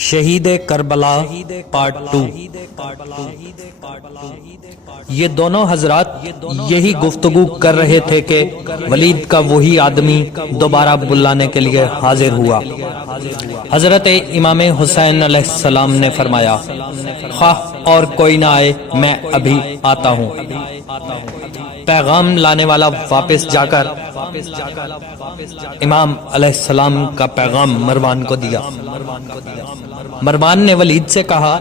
شہید کربلا پارٹ 2۔ یہ دونوں حضرات یہی گفتگو کر رہے تھے کہ ولید کا وہی آدمی دوبارہ بلانے کے لیے حاضر ہوا۔ حضرت امام حسین علیہ السلام نے فرمایا، خواہ اور کوئی نہ آئے، میں ابھی آتا ہوں۔ پیغام لانے والا واپس جا کر امام علیہ السلام کا پیغام مروان کو دیا۔ مروان نے ولید سے کہا،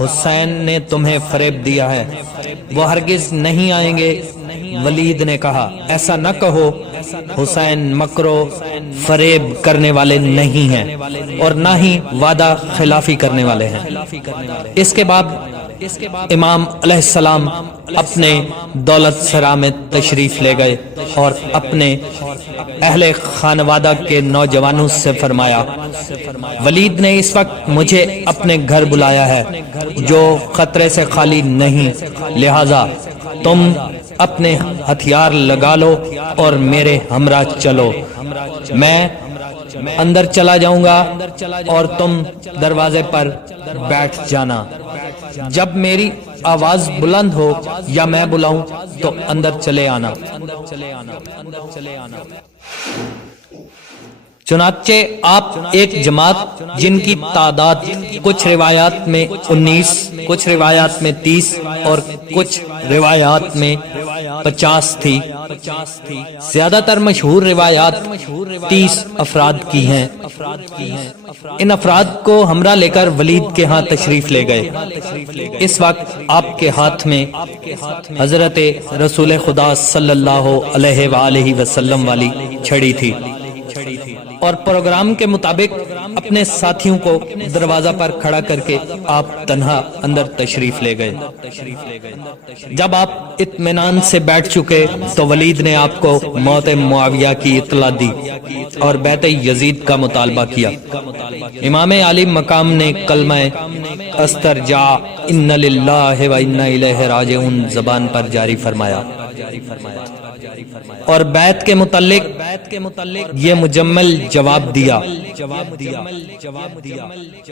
حسین نے تمہیں فریب دیا ہے، وہ ہرگز نہیں آئیں گے۔ ولید نے کہا، ایسا نہ کہو، حسین مکرو فریب کرنے والے نہیں ہیں اور نہ ہی وعدہ خلافی کرنے والے ہیں۔ اس کے بعد امام علیہ السلام اپنے دولت سرا میں تشریف لے گئے اور اپنے اہل خانوادہ کے نوجوانوں سے فرمایا، ولید نے اس وقت مجھے اپنے گھر بلایا ہے جو خطرے سے خالی نہیں، لہذا تم اپنے ہتھیار لگا لو اور میرے ہمراہ چلو۔ میں اندر چلا جاؤں گا اور تم دروازے پر بیٹھ جانا۔ جب میری آواز بلند ہو یا میں بلاؤں تو اندر چلے آنا۔ چنانچہ آپ ایک جماعت جن کی تعداد کچھ روایات میں 19، کچھ روایات میں 30 اور کچھ روایات میں 50 تھی، زیادہ تر مشہور روایات 30 افراد کی ہیں، ان افراد کو ہمراہ لے کر ولید کے ہاں تشریف لے گئے۔ اس وقت آپ کے ہاتھ میں حضرت رسول خدا صلی اللہ علیہ وآلہ وسلم والی چھڑی تھی اور پروگرام کے مطابق اپنے ساتھیوں کو دروازہ پر کھڑا کر کے آپ تنہا اندر تشریف لے گئے۔ جب آپ اطمینان سے بیٹھ چکے تو ولید نے آپ کو موت معاویہ کی اطلاع دی اور بیعت یزید کا مطالبہ کیا۔ امام عالی مقام نے کلمہ استرجاع ان للہ و انا الیہ راجعون زبان پر جاری فرمایا اور بیعت کے متعلق یہ مجمل جواب دیا۔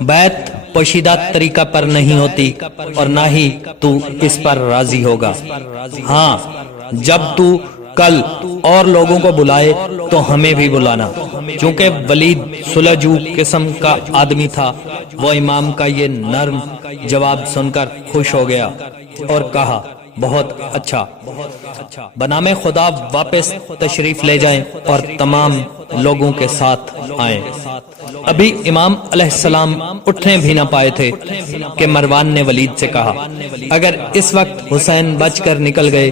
بیعت پوشیدہ طریقہ پر نہیں ہوتی اور نہ ہی تو اس پر راضی ہوگا، ہاں جب تو کل اور لوگوں کو بلائے تو ہمیں بھی بلانا۔ چونکہ ولید سلجھو قسم کا آدمی تھا، وہ امام کا یہ نرم جواب سن کر خوش ہو گیا اور کہا، بہت اچھا، بنام خدا واپس تشریف لے جائیں اور تمام لوگوں کے ساتھ آئیں۔ ابھی امام علیہ السلام اٹھنے بھی نہ پائے تھے کہ مروان نے ولید سے کہا، اگر اس وقت حسین بچ کر نکل گئے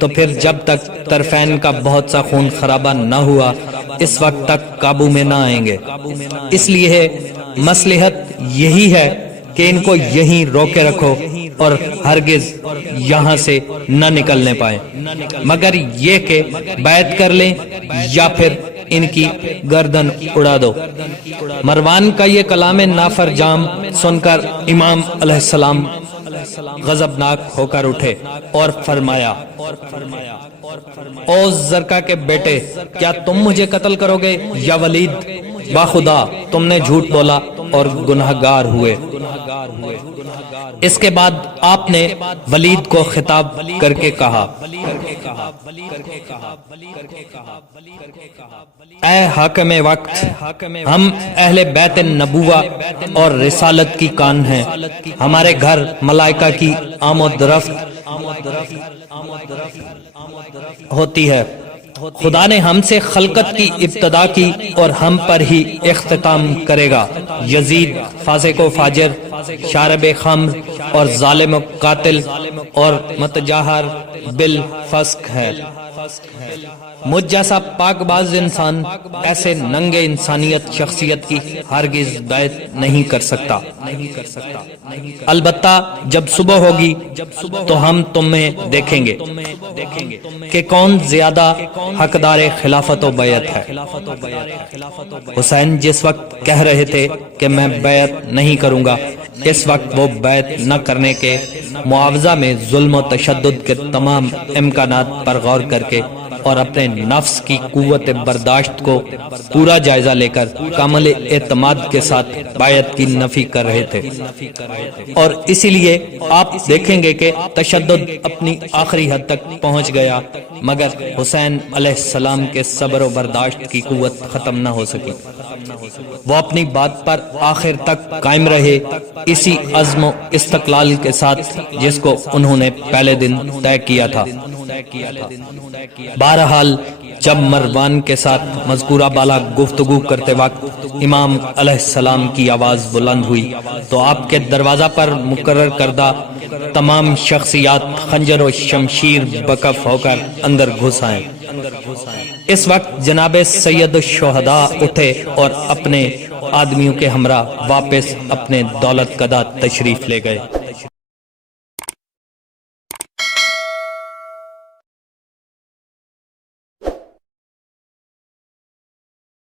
تو پھر جب تک طرفین کا بہت سا خون خرابہ نہ ہوا اس وقت تک قابو میں نہ آئیں گے۔ اس لیے مصلحت یہی ہے کہ ان کو یہیں روکے رکھو اور ہرگز یہاں سے نہ نکلنے پائیں، مگر یہ کہ بیعت کر لیں یا پھر ان کی گردن اڑا دو۔ مروان کا یہ کلام نافرجام سن کر امام علیہ السلام غضبناک ہو کر اٹھے اور فرمایا، او زرکا کے بیٹے، کیا تم مجھے قتل کرو گے یا ولید؟ باخدا تم نے جھوٹ بولا اور گنہگار ہوئے۔ اس کے بعد آپ نے ولید کو خطاب کر کے کہا، اے حاکم وقت، ہم اہل بیت النبوہ اور رسالت کی کان ہیں، ہمارے گھر ملائکہ کی آمد رفت ہوتی ہے۔ خدا نے ہم سے خلقت کی ابتدا کی اور ہم پر ہی اختتام کرے گا۔ یزید فاسق و فاجر، شارب خمر اور ظالم و قاتل اور متجاہر بالفسق ہے۔ مجھ جیسا پاک باز انسان ایسے ننگے انسانیت شخصیت کی ہرگز بیعت نہیں کر سکتا۔ البتہ جب صبح ہوگی تو ہم تمہیں دیکھیں گے کہ کون زیادہ حقدار خلافت و بیعت ہے۔ حسین جس وقت کہہ رہے تھے کہ میں بیعت نہیں کروں گا، اس وقت وہ بیعت نہ کرنے کے معاوضہ میں ظلم و تشدد کے تمام امکانات پر غور کر کے اور اپنے نفس کی قوت برداشت کو پورا جائزہ لے کر کامل اعتماد کے ساتھ بیعت کی نفی کر رہے تھے، اور اسی لیے آپ دیکھیں گے کہ تشدد اپنی آخری حد تک پہنچ گیا، مگر حسین علیہ السلام کے صبر و برداشت کی قوت ختم نہ ہو سکی۔ وہ اپنی بات پر آخر تک قائم رہے، اسی عزم و استقلال کے ساتھ جس کو انہوں نے پہلے دن طے کیا تھا۔ بہرحال جب مروان کے ساتھ مذکورہ بالا گفتگو کرتے وقت امام علیہ السلام کی آواز بلند ہوئی تو آپ کے دروازہ پر مقرر کردہ تمام شخصیات خنجر و شمشیر بکف ہو کر اندر گھس آئیں۔ اس وقت جناب سید الشہداء اٹھے اور اپنے آدمیوں کے ہمراہ واپس اپنے دولت کدہ تشریف لے گئے۔